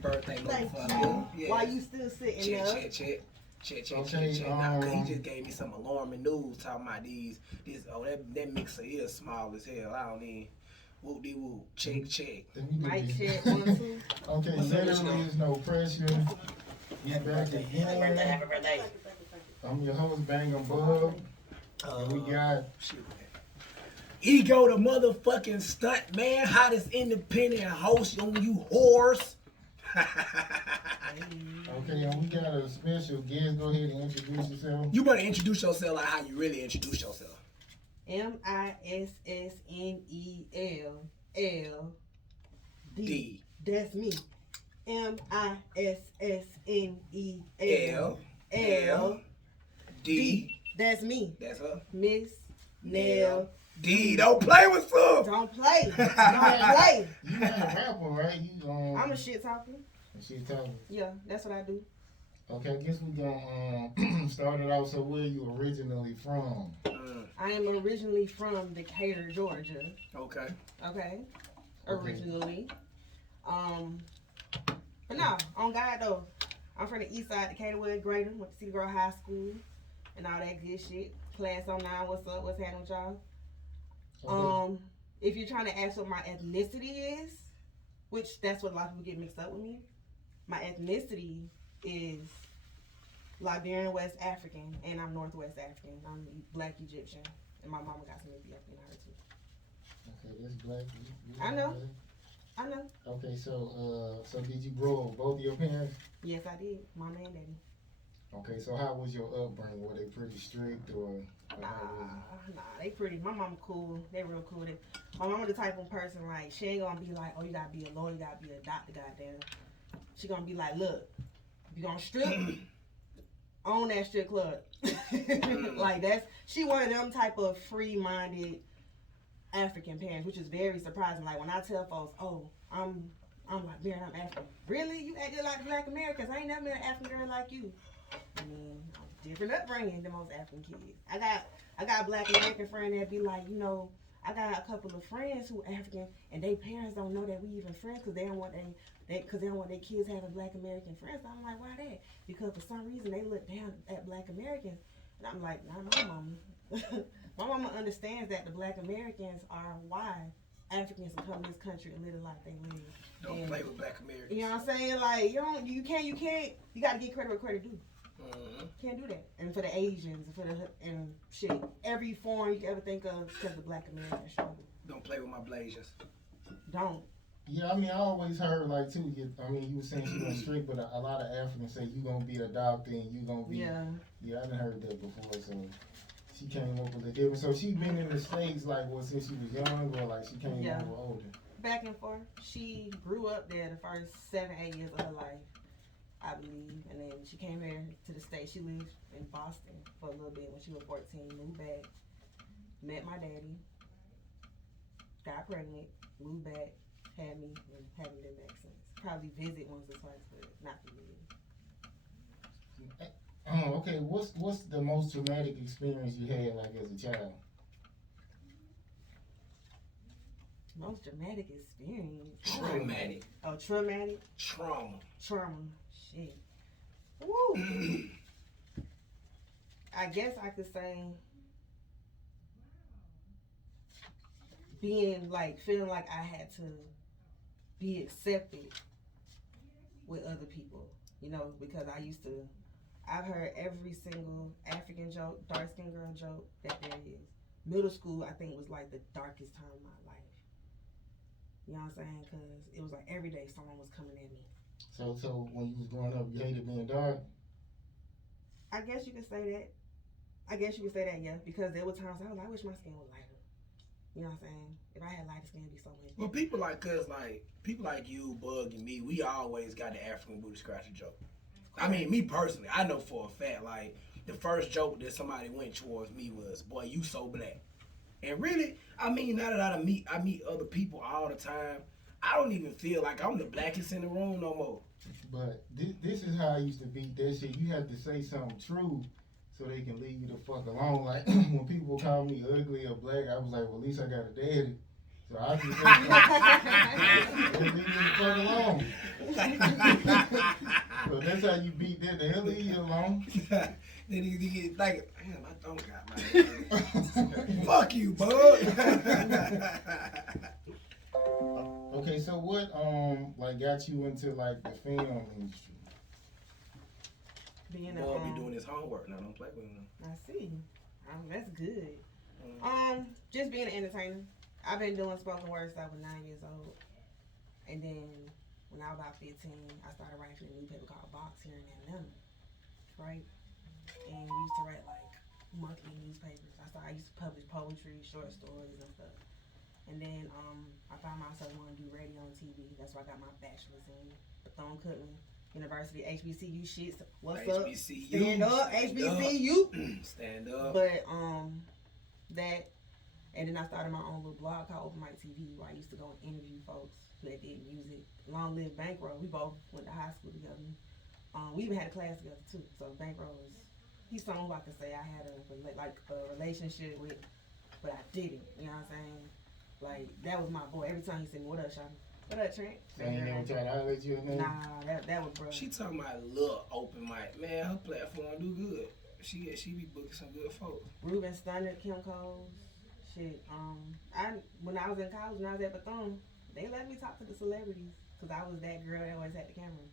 birthday, Thank motherfucker. you. Yeah. Why you still sitting there? Check. Nah, cause he just gave me some alarming news talking about that mixer is small as hell. I don't even whoop de whoop. Check. Mic check 1 2. Okay, literally is no pressure. Happy birthday. I'm your host, Bang Bub. And we got Ego the motherfucking stunt man, hottest independent host on you whores. Okay, and we got a special guest. Go ahead and introduce yourself. You better introduce yourself like how you really introduce yourself. MISSNELLD. That's me. MISSNELLD. That's me. That's her. Miss Nell D. Don't play with some. Don't play. You not a rapper, right? I'm a shit talker. A shit talker. Yeah, that's what I do. Okay, I guess we gonna start it out. So where you originally from? I am originally from Decatur, Georgia. Okay. Originally. But no, on God though. I'm from the east side, Decatur, Greater. Went to City Girl High School and all that good shit. Class 09, what's up? What's happening with y'all? Okay. If you're trying to ask what my ethnicity is, which that's what a lot of people get mixed up with me. My ethnicity is Liberian West African, and I'm Northwest African. I'm Black Egyptian, and my mama got some Ethiopian in her too. Okay, that's Black. I know. Okay, so did you grow up with both of your parents? Yes, I did. Mama and daddy. Okay, so how was your upbringing? Were they pretty strict or? Nah, they pretty. My mama cool. They real cool. My mama the type of person like she ain't gonna be like, oh, you gotta be a lawyer, you gotta be a doctor, goddamn. She gonna be like, look, if you gonna strip, own that strip club. Like she one of them type of free-minded African parents, which is very surprising. Like when I tell folks, oh, I'm Liberian, I'm African. Really? You acting like Black Americans? I ain't never met an African girl like you. I mean, different upbringing than most African kids. I got a Black American friend that be like, I got a couple of friends who are African, and their parents don't know that we even friends because they don't want their kids having Black American friends. I'm like, why that? Because for some reason they look down at Black Americans, and I'm like, nah, my mama. My mama understands that the Black Americans are why Africans can come to this country and live the life they live. Don't play with Black Americans. You know what I'm saying? Like you can't. You got to get credit where credit due. Can't do that. And for the Asians, and shit, every foreign you can ever think of, because the Black American struggle. Don't play with my blazers. Don't. Yeah, I mean, I always heard like too. You were saying she was strict, but a lot of Africans say you gonna be a doctor and you gonna be. Yeah, I done heard that before. So she came up with a different. So she been in the States since she was young, or like she came over older. Back and forth. She grew up there the first 7-8 years of her life, I believe, and then she came here to the States. She lived in Boston for a little bit when she was 14, moved back, met my daddy, got pregnant, moved back, had me, and haven't been back since. Probably visit once or twice, but not for years. Okay. What's the most traumatic experience you had as a child? Most dramatic experience. Traumatic. Oh, traumatic? Trauma. Shit. Woo. I guess I could say feeling like I had to be accepted with other people, because I've heard every single African joke, dark-skinned girl joke that there is. Middle school, I think, was like the darkest time of my life. You know what I'm saying? Because it was like every day someone was coming at me. So when you was growing up, you hated being dark? I guess you could say that. Yeah. Because there were times I was like, I wish my skin was lighter. You know what I'm saying? If I had lighter skin, it'd be so much. Well, people like us, people like you, Bug, and me, we always got the African booty scratcher joke. I mean, me personally, I know for a fact, the first joke that somebody went towards me was, boy, you so black. And really, I mean, now that I meet other people all the time, I don't even feel like I'm the blackest in the room no more. But this is how I used to beat that shit. You have to say something true so they can leave you the fuck alone. Like, when people call me ugly or black, I was like, well, at least I got a daddy. So I just leave it fuck alone. So that's how you beat that. The hell leave you alone. Then he get like, damn, I don't got my fuck you, bud. Okay, so what like got you into like the film industry? Being Boy, be doing his homework now. Don't play with him. I see. That's good. Just being an entertainer. I've been doing spoken word since I was 9 years old. And then when I was about 15, I started writing for a newspaper called Box here in Atlanta. Right? And we used to write like monthly newspapers. I used to publish poetry, short stories and stuff. And then I found myself wanting to do radio and TV. That's why I got my bachelor's in Bethune-Cookman University, HBCU shit. What's HBCU. up? Stand up, HBCU. Stand up. But that, and then I started my own little blog called Open Mic TV, where I used to go and interview folks that did music. Long live Bankroll. We both went to high school together. We even had a class together too. So Bankroll was, he's someone who I could say I had a relationship with, but I didn't. You know what I'm saying? Like, that was my boy. Every time he said, "What up, Shawty? What up, Trent?" So you never tried to holler at you? Nah, that was bro. She talking about little open mic. Man, her platform do good. She be booking some good folks. Ruben Stunner, Kim Coles, shit. When I was in college, when I was at Bethune, they let me talk to the celebrities because I was that girl that always had the camera.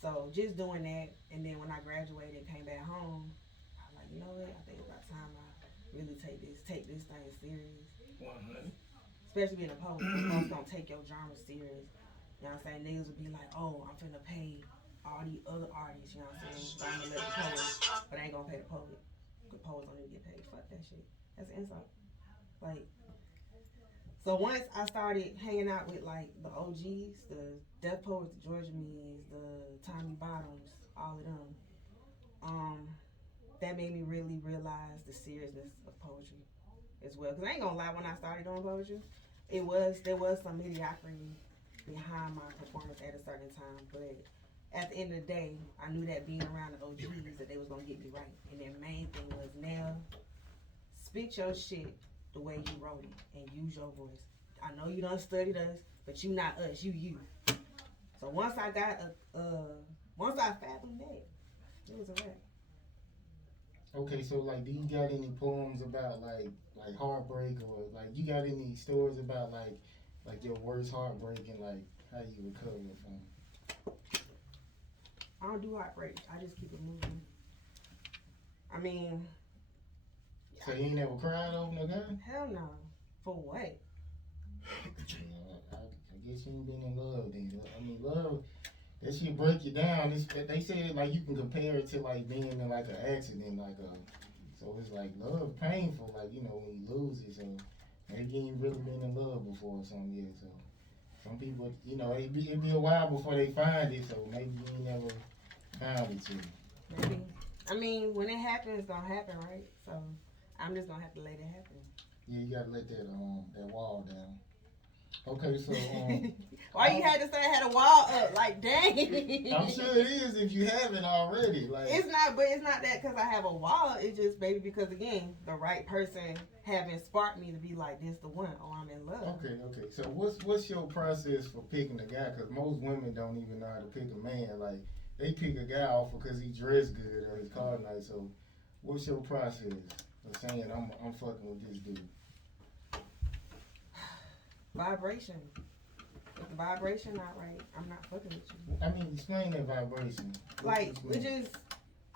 So just doing that, and then when I graduated and came back home, I was like, you know what? I think it's about time I really take this thing serious. 100. Especially being a poet, folks don't take your genre serious. You know what I'm saying? Niggas would be like, oh, I'm finna pay all these other artists, you know what I'm saying? But I'm gonna let the poet, but I ain't gonna pay the poet. The poets don't even get paid. Fuck that shit. That's an insult. Like, so once I started hanging out with like the OGs, the Deaf Poets, the Georgia Means, the Tommy Bottoms, all of them, that made me really realize the seriousness of poetry as well. Cause I ain't gonna lie, when I started doing poetry, there was some mediocrity behind my performance at a certain time, but at the end of the day, I knew that being around the OGs that they was gonna get me right. And their main thing was, Nell, spit your shit the way you wrote it and use your voice. I know you done studied us, but you not us, you. So once I fathomed that, it was a wrap. Okay, so like, do you got any poems about like heartbreak, or like you got any stories about like your worst heartbreak and like how you recovered from it? I don't do heartbreak. I just keep it moving. I mean, so you ain't never cried over no guy? Hell no. For what? I guess you ain't been in love then. I mean, love, that shit break you down. They say like you can compare it to like being in like an accident, so it's like love painful, like, you know, when you lose it. So maybe you ain't really been in love before or something yet. So some people, you know, it be a while before they find it. So maybe you ain't never found it too. Maybe. I mean, when it happens, it's gonna happen, right? So I'm just gonna have to let it happen. Yeah, you gotta let that wall down. Okay, so why you had to say I had a wall up? Like, dang. I'm sure it is if you haven't already. Like, it's not that because I have a wall. It's just maybe because, again, the right person haven't sparked me to be like, this the one. Oh, I'm in love. Okay. So what's your process for picking a guy? Because most women don't even know how to pick a man. Like, they pick a guy off because he dressed good or his car nice. So what's your process of saying I'm fucking with this dude? Vibration. If the vibration not right, I'm not fucking with you. I mean, explain that vibration. Like,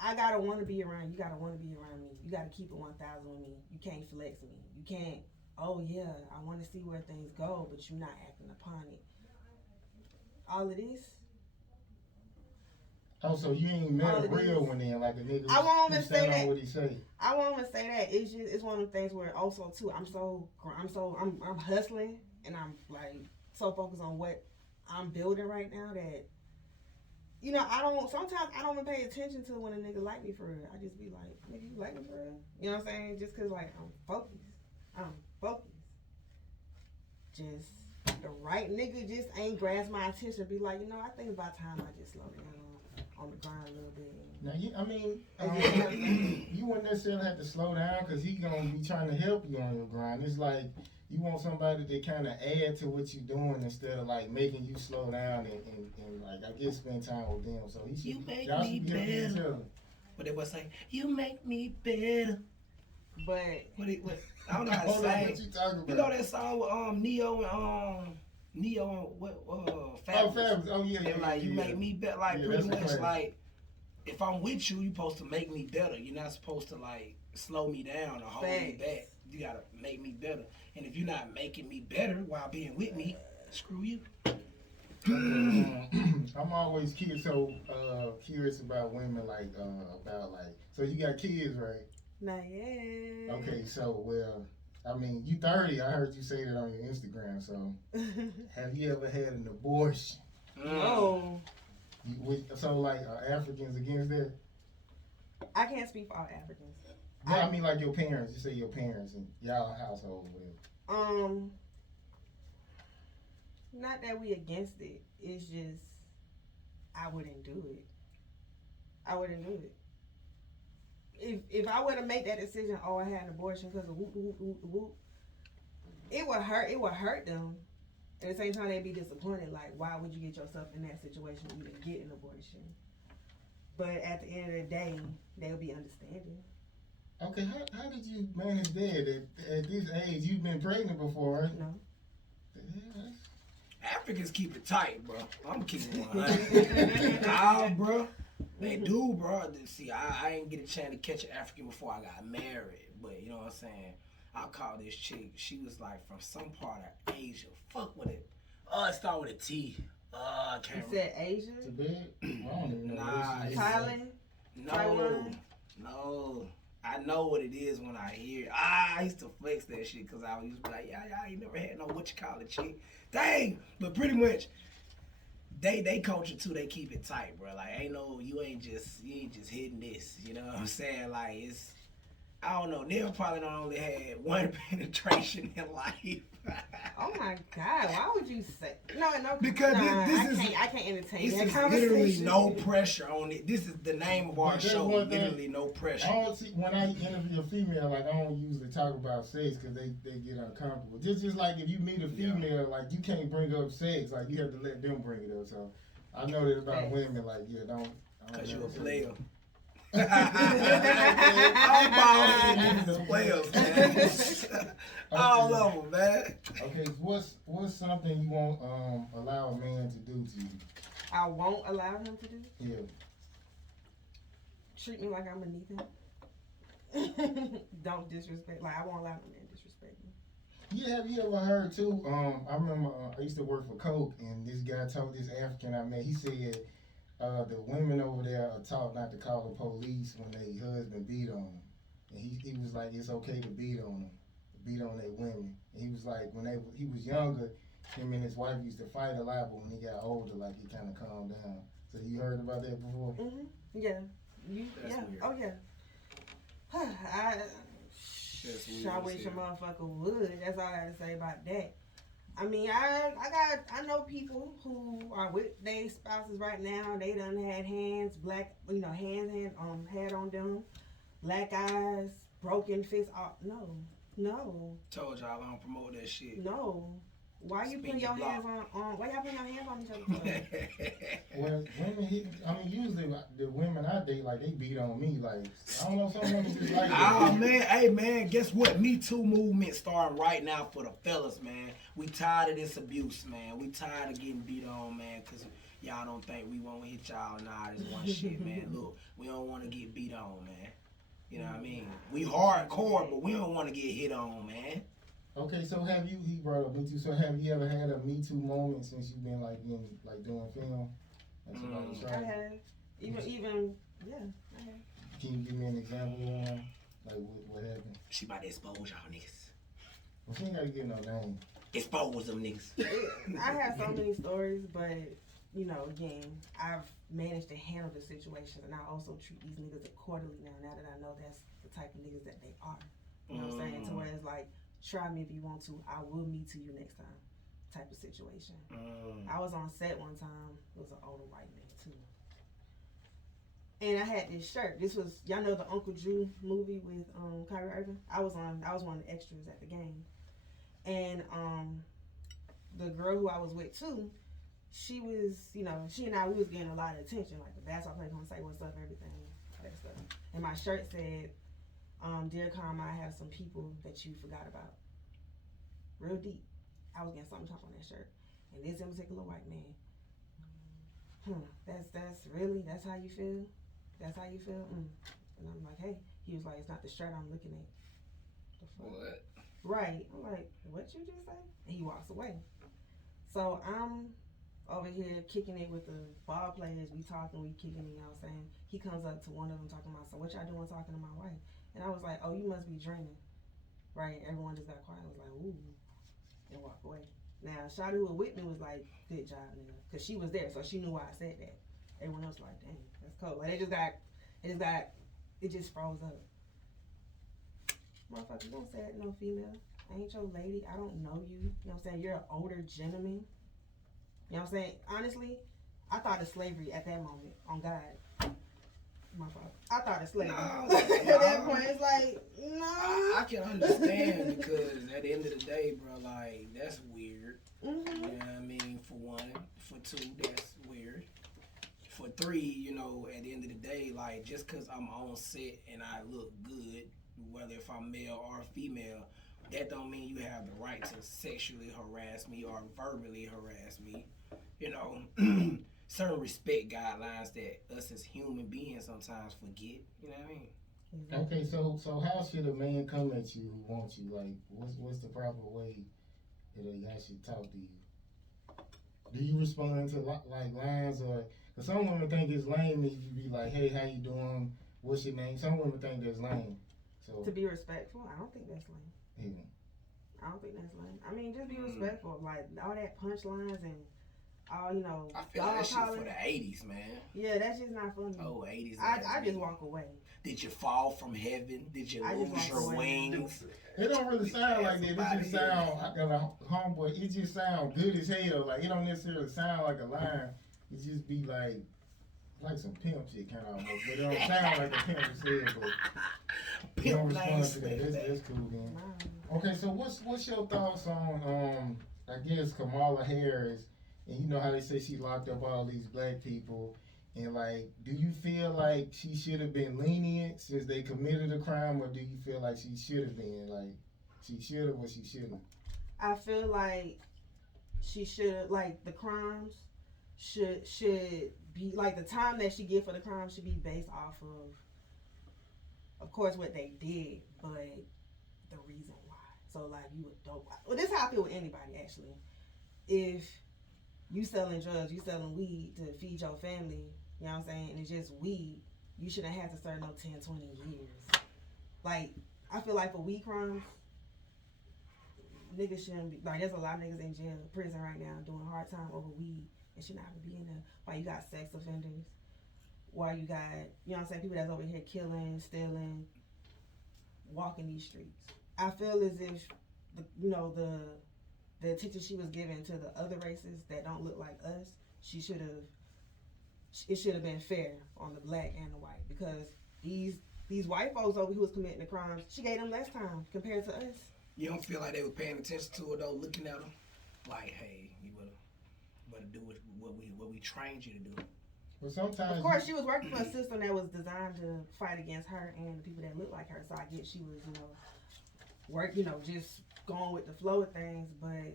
I gotta want to be around you. You gotta want to be around me. You gotta keep it 1,000 with me. You can't flex me. You can't, oh yeah, I want to see where things go, but you're not acting upon it. All it is. Oh, so you ain't met a real one then, like a nigga I won't even say that. What he say. I won't even say that. It's one of the things where also too, I'm hustling. And I'm like so focused on what I'm building right now that, you know, sometimes I don't even pay attention to when a nigga like me for real. I just be like, nigga, you like me for real? You know what I'm saying? Just cause like I'm focused. Just the right nigga just ain't grasp my attention. Be like, you know, I think it's about time I just slow down on the grind a little bit. Now, you wouldn't necessarily have to slow down because he gonna be trying to help you on your grind. It's like You want somebody to kind of add to what you're doing instead of like making you slow down and like I guess spend time with them. So he should, You make y'all me should be helping each better. other. What they was saying? You make me better. But What I don't know how to Hold on, sing. what you talking about? You know that song with Neo and what Fabulous. Fabulous. Oh yeah, They're like you make me better. Like Yeah, pretty that's a much classic. like if I'm with you, you're supposed to make me better. You're not supposed to like slow me down or hold me Facts. back. You gotta make me better. And if you're not making me better while being with me, screw you. I'm always curious about women so you got kids, right? not yet. Okay, so I mean you 30. I heard you say that on your Instagram. So have you ever had an abortion? No. So like are Africans against that? I can't speak for all Africans. No, I mean like your parents. You say your parents and y'all household or whatever. Not that we against it. It's just I wouldn't do it. I wouldn't do it. If I were to make that decision, I had an abortion because of whoop whoop whoop whoop, it would hurt. It would hurt them. At the same time, they'd be disappointed. Like, why would you get yourself in that situation when you didn't get an abortion? But at the end of the day, they'll be understanding. Okay, how did you manage that at this age? You've been pregnant before, right? No. Africans keep it tight, bro. I'm keeping it 100. Nah, bro. They do, bro. See, I ain't get a chance to catch an African before I got married. But, you know what I'm saying? I called this chick. She was like from some part of Asia. Fuck with it. It start with a T. I can't You said Asia? Tibet? I don't even know. Nah, what Thailand? No. Taiwan? No. I know what it is when I hear it. I used to flex that shit because I used to be like, yeah, I ain't never had no what you call it chick. Dang. But pretty much, they culture too, they keep it tight, bro. Like, you ain't just hitting this. You know what I'm saying? Like, it's, I don't know. Nell probably not only had one penetration in life. Oh my God! Why would you say no? Because I can't entertain this that is conversation. literally no pressure on it. This is the name of our But there's show. one thing- Literally no pressure. I don't see when I interview a female, like I don't usually talk about sex because they get uncomfortable. Just like if you meet a female, like you can't bring up sex, like you have to let them bring it up. So I know that about women, like don't. Cause you a player. Okay. I'm bald headed players, man. All of them, man. Okay, what's something you won't allow a man to do to you? I won't allow him to do. Yeah. Treat me like I'm beneath him. Don't disrespect. Like I won't allow no man to disrespect me. Yeah, have you ever heard too? I remember I used to work for Coke, and this guy told this African I met. He said the women over there are taught not to call the police when their husband beat on them, and he was like, it's okay to beat on them, beat on their women. And he was like, when he was younger, him and his wife used to fight a lot, but when he got older, like he kind of calmed down. So you heard about that before? Yeah. That's yeah. weird. Oh yeah. I wish a motherfucker would. That's all I got to say about that. I mean, I know people who are with their spouses right now. They done had hands, had on them, black eyes, broken fists. No. Told y'all I don't promote that shit. No. Why you putting your hands on? Why y'all putting your hands on each other? Well, usually the women I date, like they beat on me. Like I don't know, some women just like that. Oh man, hey man, guess what? Me Too movement starting right now for the fellas, man. We tired of this abuse, man. We tired of getting beat on, man, cause y'all don't think we won't hit y'all. Nah, this one shit, man. Look, we don't want to get beat on, man. You know what I mean? We hardcore, but we don't want to get hit on, man. Okay, so he brought up Me Too, so have you ever had a Me Too moment since you've been doing film? I have. Even, yeah, I have. Can you give me an example of one? Like what happened? She about to expose y'all niggas. Well, she ain't gotta give no name. Expose them niggas. I have so many stories, but, again, I've managed to handle the situation, and I also treat these niggas accordingly now that I know that's the type of niggas that they are. You know what I'm saying? To where it's like, try me if you want to. I will meet to you next time type of situation. I was on set one time. It was an older white man, too. And I had this shirt. This was, y'all know the Uncle Drew movie with Kyrie Irving? I was one of the extras at the game. And the girl who I was with too, she was, you know, she and I, we was getting a lot of attention. Like the basketball player gonna say what's up, everything, all that stuff. And my shirt said, "Dear Karma, I have some people that you forgot about." Real deep. I was getting something top on that shirt. And this in particular white man. That's really, that's how you feel? That's how you feel? And I'm like, hey. He was like, it's not the shirt I'm looking at. The fuck? What? Right. I'm like, what you just say? And he walks away. So I'm over here kicking it with the ball players. We talking, we kicking it, you know what I'm saying? He comes up to one of them talking about, so what y'all doing talking to my wife? And I was like, oh, you must be dreaming. Right? Everyone just got quiet. I was like, ooh. And walked away. Now, Shawty who was with me was like, good job, nigga. Because she was there, so she knew why I said that. Everyone else like, dang, that's cold. Like, it just froze up. Motherfucker, don't say it, no female. I ain't your lady. I don't know you. You know what I'm saying? You're an older gentleman. You know what I'm saying? Honestly, I thought of slavery at that moment, on God. My fault. I thought of slavery. No, at that point, it's like, no. I can understand because at the end of the day, bro, like, that's weird. Mm-hmm. You know what I mean? For one. For two, that's weird. For three, you know, at the end of the day, like, just because I'm on set and I look good, whether if I'm male or female, that don't mean you have the right to sexually harass me or verbally harass me. You know, certain respect guidelines that us as human beings sometimes forget. You know what I mean? Okay, so how should a man come at you who wants you? Like, what's the proper way that a guy should talk to you? Do you respond to like lines or? Cause some women think it's lame if you be like, hey, how you doing? What's your name? Some women think that's lame. So To be respectful, I don't think that's lame. yeah. I don't think that's lame. I mean, just be respectful. Like, all that punchlines and all, you know, I feel like that shit for the 80s, man. Yeah, that's just not funny. Oh, 80s. I just walk away. Did you fall from heaven? Did you lose your wings? It don't really sound like that. It just sound like a homeboy. It just sound good as hell. Like, it don't necessarily sound like a line. It just be like some pimp shit kind of almost. But it don't sound like a pimp said, but you don't respond to that. That's cool, then. Okay, so what's your thoughts on, I guess, Kamala Harris? And you know how they say she locked up all these black people. And, like, do you feel like she should have been lenient since they committed a crime? Or do you feel like she should have been, like, she should have or she shouldn't? I feel like she should, like, the crimes should be, like, the time that she get for the crime should be based off of course, what they did, but the reason why. So, like, you a dope. Well, this is how I feel with anybody, actually. If you selling drugs, you selling weed to feed your family, you know what I'm saying, and it's just weed, you shouldn't have to serve no 10, 20 years. Like, I feel like for weed crimes, niggas shouldn't be, like, there's a lot of niggas in jail, prison right now, doing hard time over weed. It should not have to be in there. Why you got sex offenders? Why you got, you know what I'm saying, people that's over here killing, stealing, walking these streets. I feel as if, the attention she was giving to the other races that don't look like us, it should have been fair on the black and the white, because these white folks over who was committing the crimes, she gave them less time compared to us. You don't feel like they were paying attention to it though, looking at them like, hey, you better do what we trained you to do. Well, sometimes, of course, she was working for a system that was designed to fight against her and the people that look like her. So I get she was, just going with the flow of things. But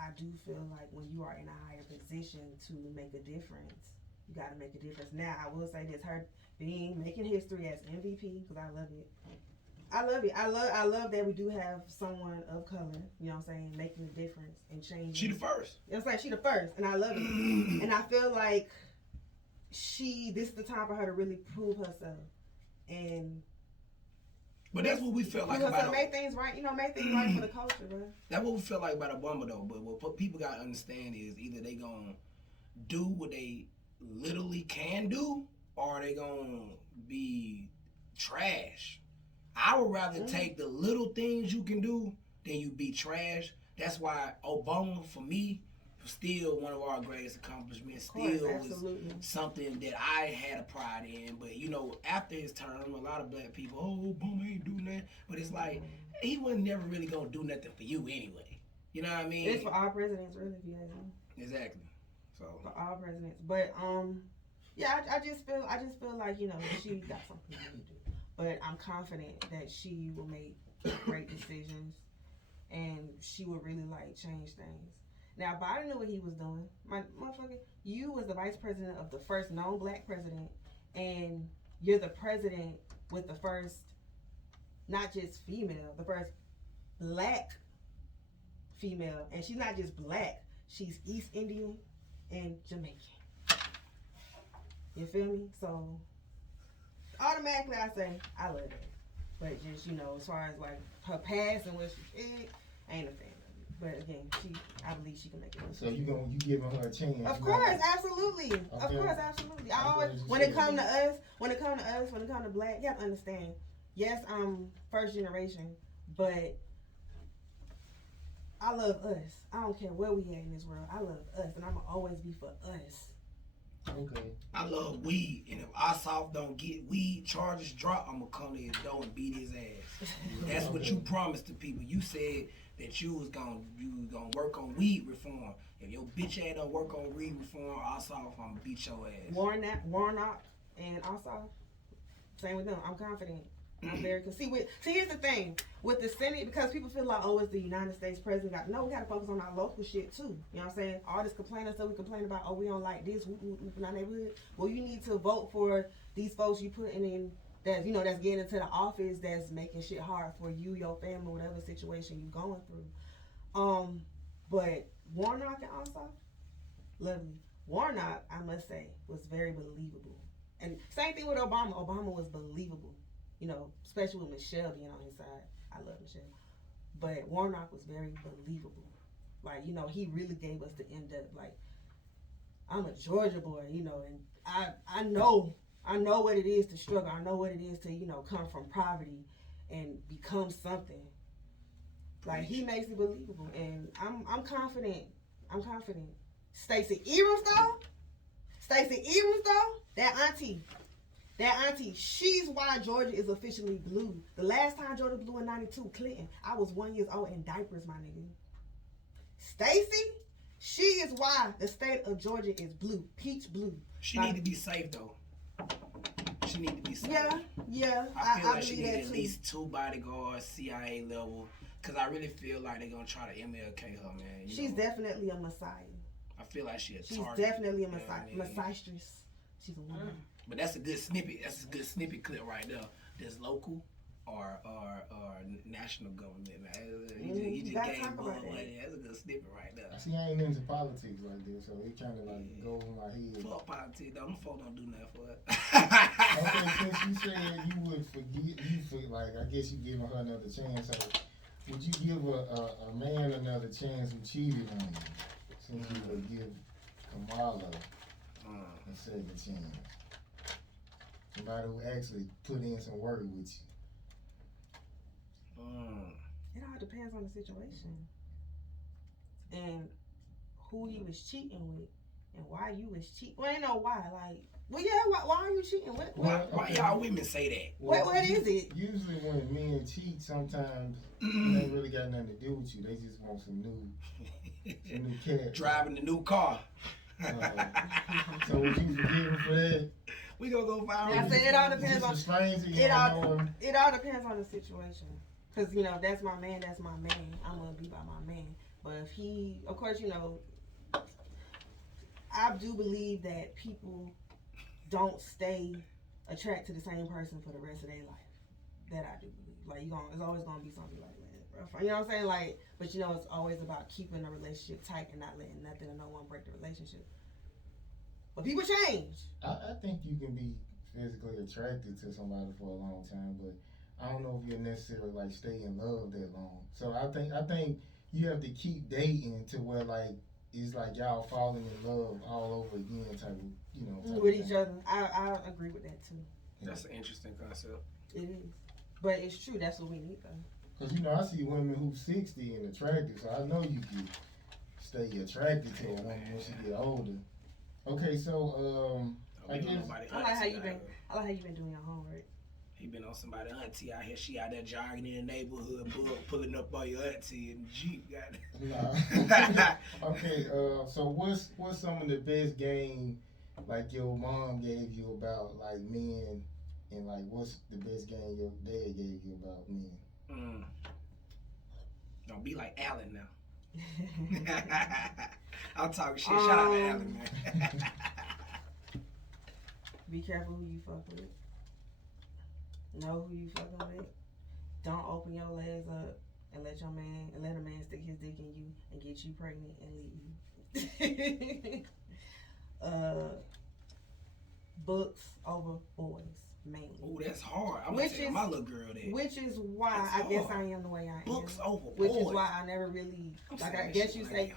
I do feel like when you are in a higher position to make a difference, you got to make a difference. Now, I will say this: her making history as MVP, because I love it. I love it. I love that we do have someone of color, you know what I'm saying, making a difference and changing. She the first. You know what I'm saying? She the first, and I love it. And I feel like this is the time for her to really prove herself. But that's what we feel like about make things right, make things right for the culture, bro. That's what we feel like about Obama though. But what people gotta understand is either they gonna do what they literally can do, or they gonna be trash. I would rather take the little things you can do than you be trash. That's why Obama, for me, was still one of our greatest accomplishments. Still was something that I had a pride in. But, after his term, a lot of black people, Obama ain't doing that. But it's like, he wasn't never really going to do nothing for you anyway. You know what I mean? It's for all presidents, really, if you ask me. Exactly. So For all presidents, but yeah, I just feel like she got something to do, but I'm confident that she will make great decisions, and she will really like change things. Now Biden knew what he was doing. My motherfucker, you was the vice president of the first known black president, and you're the president with the first, not just female, the first black female, and she's not just black, she's East Indian and Jamaican. You feel me? So automatically I say I love that. But just, as far as like her past and what she did, I ain't a fan of it. But again, I believe she can make it. So you giving her a chance? Of course, absolutely. Okay. Of course, absolutely. I always, when it come to us, when it come to black, you have to understand. Yes, I'm first generation, but I love us. I don't care where we at in this world. I love us, and I'ma always be for us. Okay. I love weed, and if Ossoff don't get weed charges dropped, I'm gonna come to his door and beat his ass. That's what you promised to people. You said that you was gonna work on weed reform. If your bitch ass don't work on weed reform, Ossoff, I'm gonna beat your ass. Warnock and Ossoff, same with them. I'm confident. I'm very see. Here's the thing with the Senate, because people feel like, oh, it's the United States president. No, we gotta focus on our local shit too. You know what I'm saying? All this complaining stuff we complain about. Oh, we don't like this in our neighborhood. Well, you need to vote for these folks you putting in that's getting into the office, that's making shit hard for you, your family, whatever situation you're going through. But Warnock and Ossoff, lovely. Warnock, I must say, was very believable. And same thing with Obama. Obama was believable. Especially with Michelle being on his side. I love Michelle. But Warnock was very believable. Like, he really gave us the in-depth, like, I'm a Georgia boy, and I know what it is to struggle. I know what it is to, come from poverty and become something. Like, he makes it believable. And I'm confident. Stacey Abrams, though, that auntie, she's why Georgia is officially blue. The last time Georgia blew in 92, Clinton, I was 1 year old in diapers, my nigga. Stacey, she is why the state of Georgia is blue, peach blue. She need to be safe, though. She need to be safe. Yeah. I feel like she believe need that at least 2 bodyguards, CIA level, because I really feel like they're going to try to MLK her, man. She's definitely a messiah. I feel like she's definitely a messiastress. She's a woman. But that's a good snippet. That's a good snippet clip right there. That's local or national government. You just gave bull money. That's a good snippet right there. See, I ain't into politics like this, so it kind of like go over my head. Fuck politics, though. Them folks don't do nothing for it. Okay, since you said you would I guess you giving her another chance. So would you give a man another chance who cheated on you? Since you would give Kamala a second chance. Somebody who actually put in some work with you. It all depends on the situation and who you was cheating with and why you was cheating. Well, ain't no why. Like, why are you cheating? Why y'all women say that? Well, what is it? Usually when men cheat, sometimes they ain't really got nothing to do with you. They just want some new cash. Driving the new car. So would you forgive him for that? We gonna go viral. I said it all depends on it all depends on the situation. Cause that's my man. That's my man. I'm gonna be by my man. But if he, of course, I do believe that people don't stay attracted to the same person for the rest of their life. That I do believe. Like it's always gonna be something like that, bro. You know what I'm saying? Like, but it's always about keeping the relationship tight and not letting nothing or no one break the relationship. But people change. I think you can be physically attracted to somebody for a long time, but I don't know if you'll necessarily like stay in love that long. So I think you have to keep dating to where like it's like y'all falling in love all over again type of with each other. I agree with that too. That's an interesting concept. It is, but it's true. That's what we need though. Because I see women who's 60 and attractive, so I know you can stay attracted to a woman when she get older. Okay, so I guess I like how you been doing your homework. He been on somebody auntie out here. She out there jogging in the neighborhood, pulling up on your auntie in the Jeep. Nah. Okay, so what's some of the best game like your mom gave you about like men, and like what's the best game your dad gave you about men? Don't be like Alan now. I'm talking shit. Shout out to Alan, man. Be careful who you fuck with. Know who you fucking with. Don't open your legs up and let a man stick his dick in you and get you pregnant and leave you. Books over boys, mainly. Oh, that's hard. I'm gonna tell my little girl that. Which is why I guess I am the way I am. Books over boys. Which is why I never really I guess you say.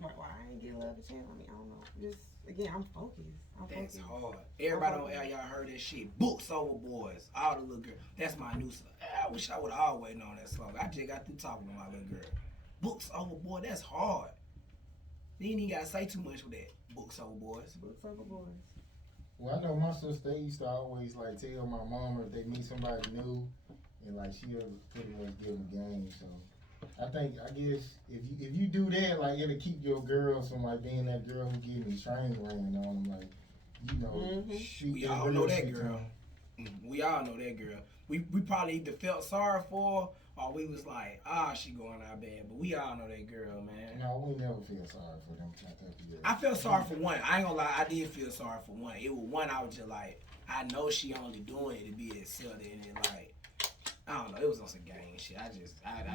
Why I ain't get a love a chance? I mean, I don't know. Just again, I'm focused. That's hard. Everybody on air, y'all heard that shit. Books over boys. All the little girl. That's my new song. I wish I would have always known that song. I just got through talking to my little girl. Books over boys. That's hard. You ain't even gotta say too much with that. Books over boys. Books over boys. Well, I know my sister used to always like tell my mama if they meet somebody new, and like she'll pretty much give them game. So I guess if you do that, like it'll keep your girls from like being that girl who getting the train ran on them. Like, you know, we all know that girl. We all know that girl. We probably either felt sorry for her or we was like, she going out bad. But we all know that girl, man. No, we never feel sorry for them type of girls. I felt sorry for one. I ain't gonna lie, I did feel sorry for one. It was one I was just like, I know she only doing it to be accepted, and then like, I don't know, it was on some gang shit. I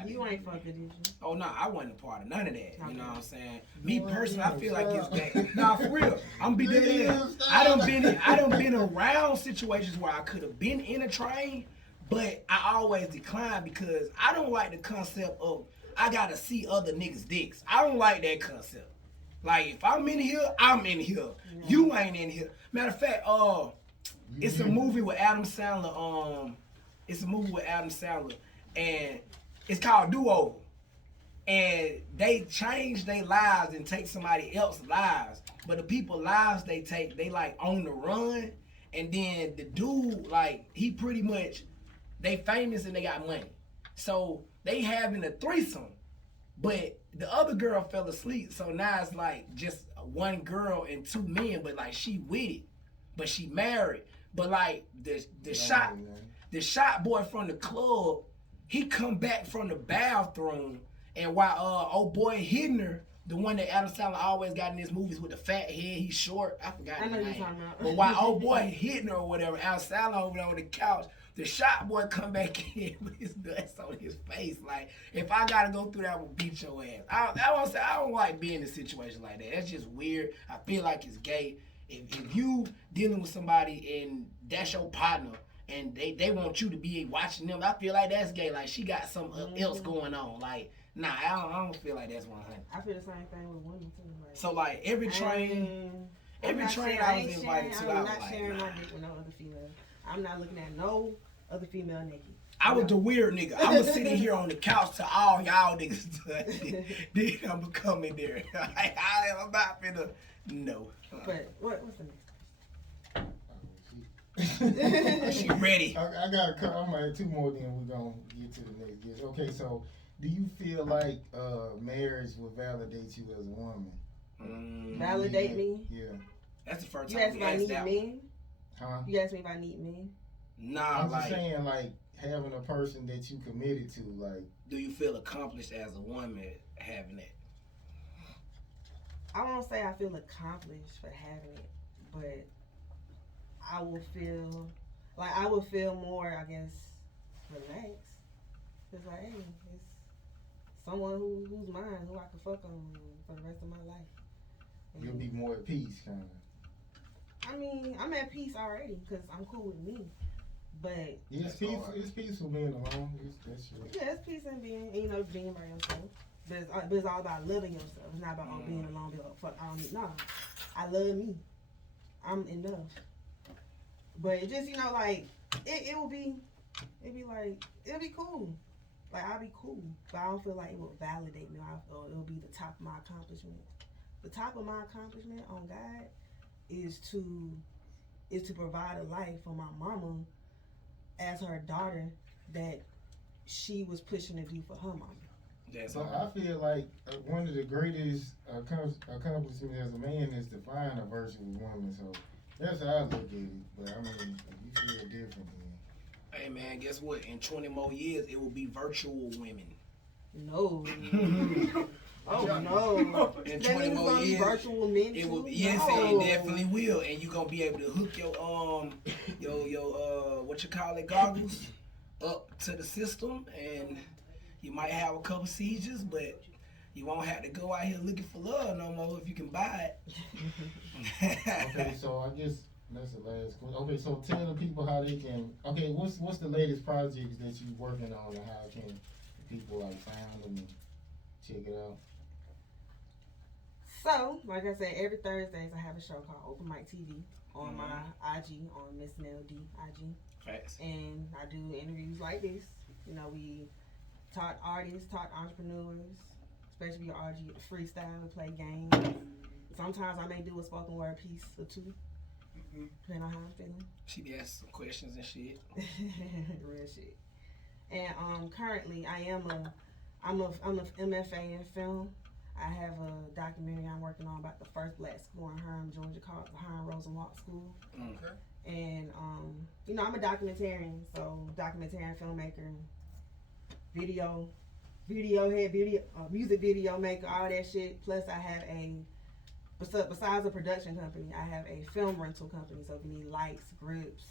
you ain't fucking, did you? Oh no, I wasn't a part of none of that. You know what I'm saying? Me personally, I feel like it's gang. Nah, for real. I'm be dead. I done been around situations where I could have been in a train, but I always decline because I don't like the concept of I gotta see other niggas' dicks. I don't like that concept. Like if I'm in here, I'm in here. Yeah. You ain't in here. Matter of fact, it's a movie with Adam Sandler. And it's called Do Over. And they change their lives and take somebody else's lives. But the people lives they take, they like on the run. And then the dude, like, he pretty much, they famous and they got money. So they having a threesome. But the other girl fell asleep. So now it's like just one girl and two men, but like she with it. But she married. But like the shot boy from the club, he come back from the bathroom, and while old boy hitting her, the one that Adam Sandler always got in his movies with the fat head, he's short. I forgot his name. But while old boy hitting her or whatever, Adam Sandler over there on the couch, the shot boy come back in with his nuts on his face. Like, if I gotta go through that, I will beat your ass. I don't like being in a situation like that. That's just weird. I feel like it's gay. If you dealing with somebody and that's your partner, and they want you to be watching them, I feel like that's gay. Like, she got something else going on. Like, nah, I don't feel like that's 100. I feel the same thing with women, too. Like, so, like, every train I was invited to, I was like, I'm not sharing my dick with no other female. I'm not looking at no other female naked. I was the weird nigga. I was sitting here on the couch to all y'all niggas. Then I'm gonna come in there. I'm not finna, no. But, what's the next? She ready. I got a couple. I'm gonna have two more, then we're gonna get to the next guest. Okay, so do you feel like marriage will validate you as a woman? Validate me? Yeah. That's the first you time asked me if I need men? Huh? You asked me if I need men? Nah, I'm just saying, like, having a person that you committed to, like. Do you feel accomplished as a woman having that? I won't say I feel accomplished for having it, but I will feel more, I guess, relaxed. It's like, hey, it's someone who's mine, who I can fuck on for the rest of my life. And you'll be more at peace, kind of. I mean, I'm at peace already because I'm cool with me. But it's peaceful being alone. That's true. Yeah, it's peace in being by yourself. But it's all about loving yourself. It's not about being alone. Be like, fuck, I don't need. No, I love me. I'm enough. But it just, like, it'll be cool. Like, I'll be cool. But I don't feel like it will validate me. It'll be the top of my accomplishment. The top of my accomplishment on God is to provide a life for my mama as her daughter that she was pushing to do for her mama. So I feel like one of the greatest accomplishments as a man is to find a virtuous woman. So that's how I look at it. But I mean, if you feel different, then. Hey man, guess what? In 20 more years, it will be virtual women. No. Oh no! In That 20 means more years, virtual men it will. too? Yes, No. it definitely will, and you gonna be able to hook your what you call it, goggles up to the system, and you might have a couple seizures, but you won't have to go out here looking for love no more if you can buy it. Okay, so I guess that's the last question. Okay, so tell the people how they can. Okay, what's the latest projects that you working on, and how can people like find them and check it out? So, like I said, every Thursdays I have a show called Open Mic TV on my IG, on Miss Nell D IG. Facts. And I do interviews like this. You know, we talk artists, talk entrepreneurs, especially your RG freestyle, we play games. Sometimes I may do a spoken word piece or two, depending on how I'm feeling. She be asking some questions and shit. Real shit. And currently I'm a MFA in film. I have a documentary I'm working on about the first black school in Herm, Georgia, called the Herm Rosenwald School. Okay. And you know, I'm a documentarian, so documentarian filmmaker, music video maker, all that shit. Plus, I have besides a production company, I have a film rental company. So if you need lights, grips,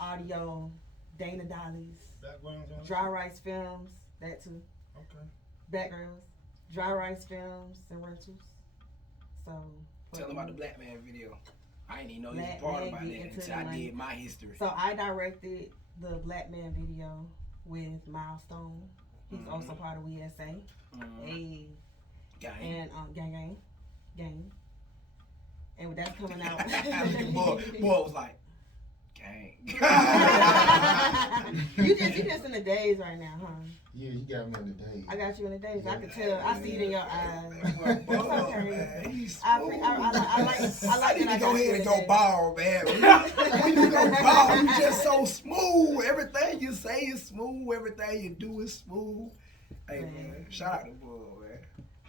audio, Dana Dollies, Backgrounds, dry rice films, that too. Okay. Backgrounds, dry rice films and rentals. So Tell them about the Black Man video. I didn't even know you was Black part Man about get that into until the I money. did my history. So I directed the Black Man video with Milestone. He's also part of WSA. Hey. Gang. And gang. And that's coming out. boy was like, gang. you just in the days right now, huh? Yeah, you got me in the days. I got you in the days. I can tell. I see it in your eyes. It's okay. I like I need to go ahead and go ball. ball, man. When you go ball, you just so smooth. Everything you say is smooth. Everything you do is smooth. Hey man, shout out to Bull,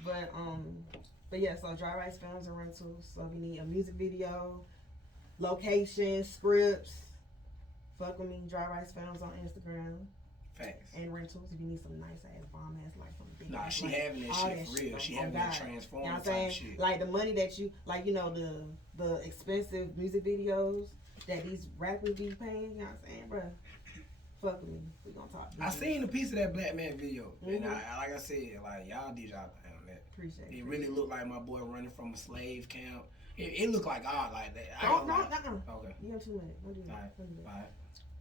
man. But yeah, so dry rice films and rentals. So if you need a music video, location, scripts, fuck with me. Dry rice films on Instagram. Facts. And rentals if you need some nice ass bomb ass like some big. Nah, she like, having that all shit for real. She having that transformer you know what I'm type saying? shit. Like the money that you like, you know, the expensive music videos that these rappers be paying. You know what I'm saying, bruh? Fuck with me. We gonna talk. I seen a piece of that Black Man video, and Mhm. I like I said, like y'all did y'all thing on that. Appreciate it. It really looked like my boy running from a slave camp. It looked like odd like that. No. Okay. You got 2 minutes. Don't do that. Alright. Don't do that. Alright.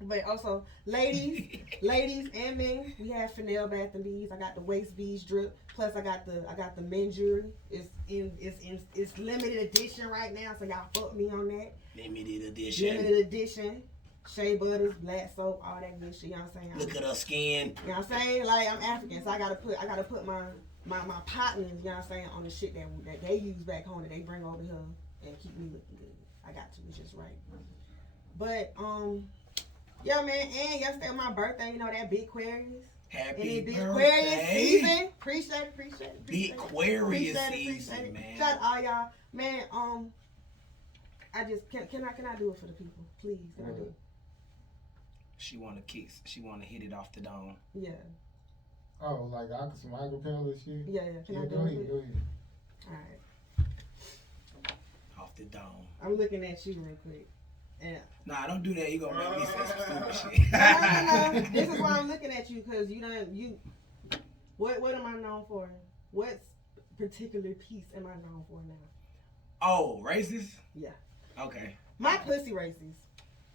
But also, ladies and men, we have Fennel Bath and Beads. I got the waist beads drip. Plus, I got the men jewelry. It's limited edition right now, so y'all fuck me on that. Limited edition. Limited edition. Shea butters, black soap, all that good shit. You know what I'm saying? Look at her skin. You know what I'm saying? Like I'm African, so I gotta put my partners, you know what I'm saying, on the shit that they use back home that they bring over here and keep me looking good. I got to. It's just right. But yeah, man, and yesterday was my birthday, you know, that big Aquarius. Happy Big birthday. Aquarius season. Appreciate it. Big Aquarius season, it. man. Shout out all y'all. Man, I just can I do it for the people? Please, can I do it? She wanna kiss. She wanna hit it off the dome. Yeah. Oh, like some acapella shit? Yeah. Can I do go it? ahead, go ahead. Alright. Off the dome. I'm looking at you real quick. Yeah. Nah, don't do that. You gonna make me say some stupid shit. No. This is why I'm looking at you, because what am I known for? What particular piece am I known for now? Oh, racist? Yeah. Okay. My pussy racist.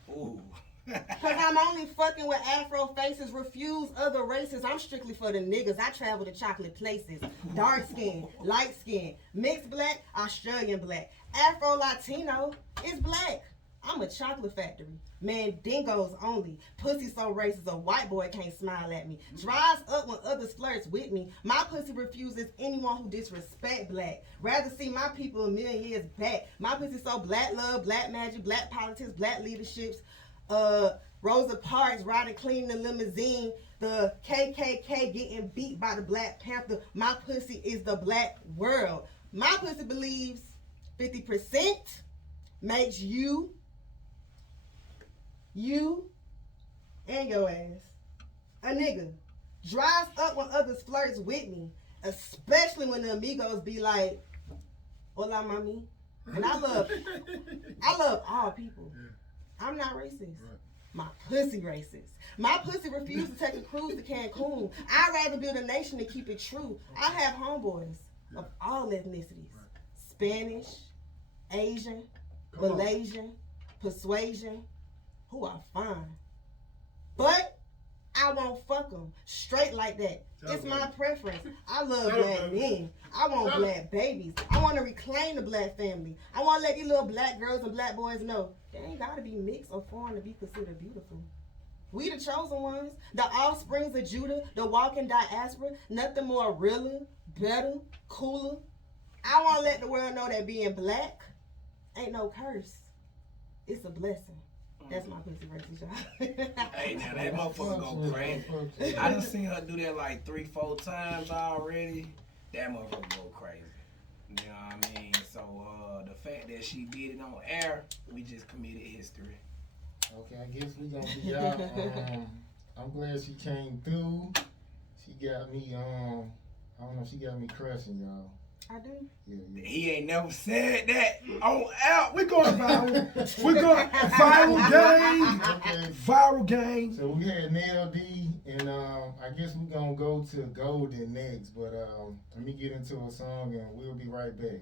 Ooh. Cause I'm only fucking with Afro faces, refuse other races. I'm strictly for the niggas. I travel to chocolate places. Dark skin, light skin, mixed black, Australian black. Afro Latino is black. I'm a chocolate factory. Man, dingoes only. Pussy so racist, a white boy can't smile at me. Dries up when others flirts with me. My pussy refuses anyone who disrespect black. Rather see my people a million years back. My pussy so black love, black magic, black politics, black leaderships. Rosa Parks riding clean the limousine, the KKK getting beat by the Black Panther. My pussy is the black world. My pussy believes 50% makes you and your ass a nigga. Dries up when others flirts with me, especially when the amigos be like, hola mami. And I love all people. I'm not racist. My pussy racist. My pussy refused to take a cruise to Cancun. I'd rather build a nation and keep it true. I have homeboys of all ethnicities. Spanish, Asian, Malaysian, Persuasion, who are fine. But I won't fuck them straight like that. It's my preference. I love black men. I want black babies. I want to reclaim the black family. I want to let these little black girls and black boys know they ain't got to be mixed or foreign to be considered beautiful. We the chosen ones, the offsprings of Judah, the walking diaspora, nothing more realer, better, cooler. I want to let the world know that being black ain't no curse. It's a blessing. That's my pussy racist, y'all. Hey, now that motherfucker go crazy. I done seen her do that like 3-4 times already. That motherfucker go crazy. You know what I mean? So the fact that she did it on air, we just committed history. Okay, I guess we gonna be out. I'm glad she came through. She got me I don't know, she got me crushing, y'all. I do. Yeah. He ain't never said that on out. We going viral. We going viral game. Okay. Viral game. So we had Nell D, and I guess we're gonna go to Golden next. But let me get into a song, and we'll be right back.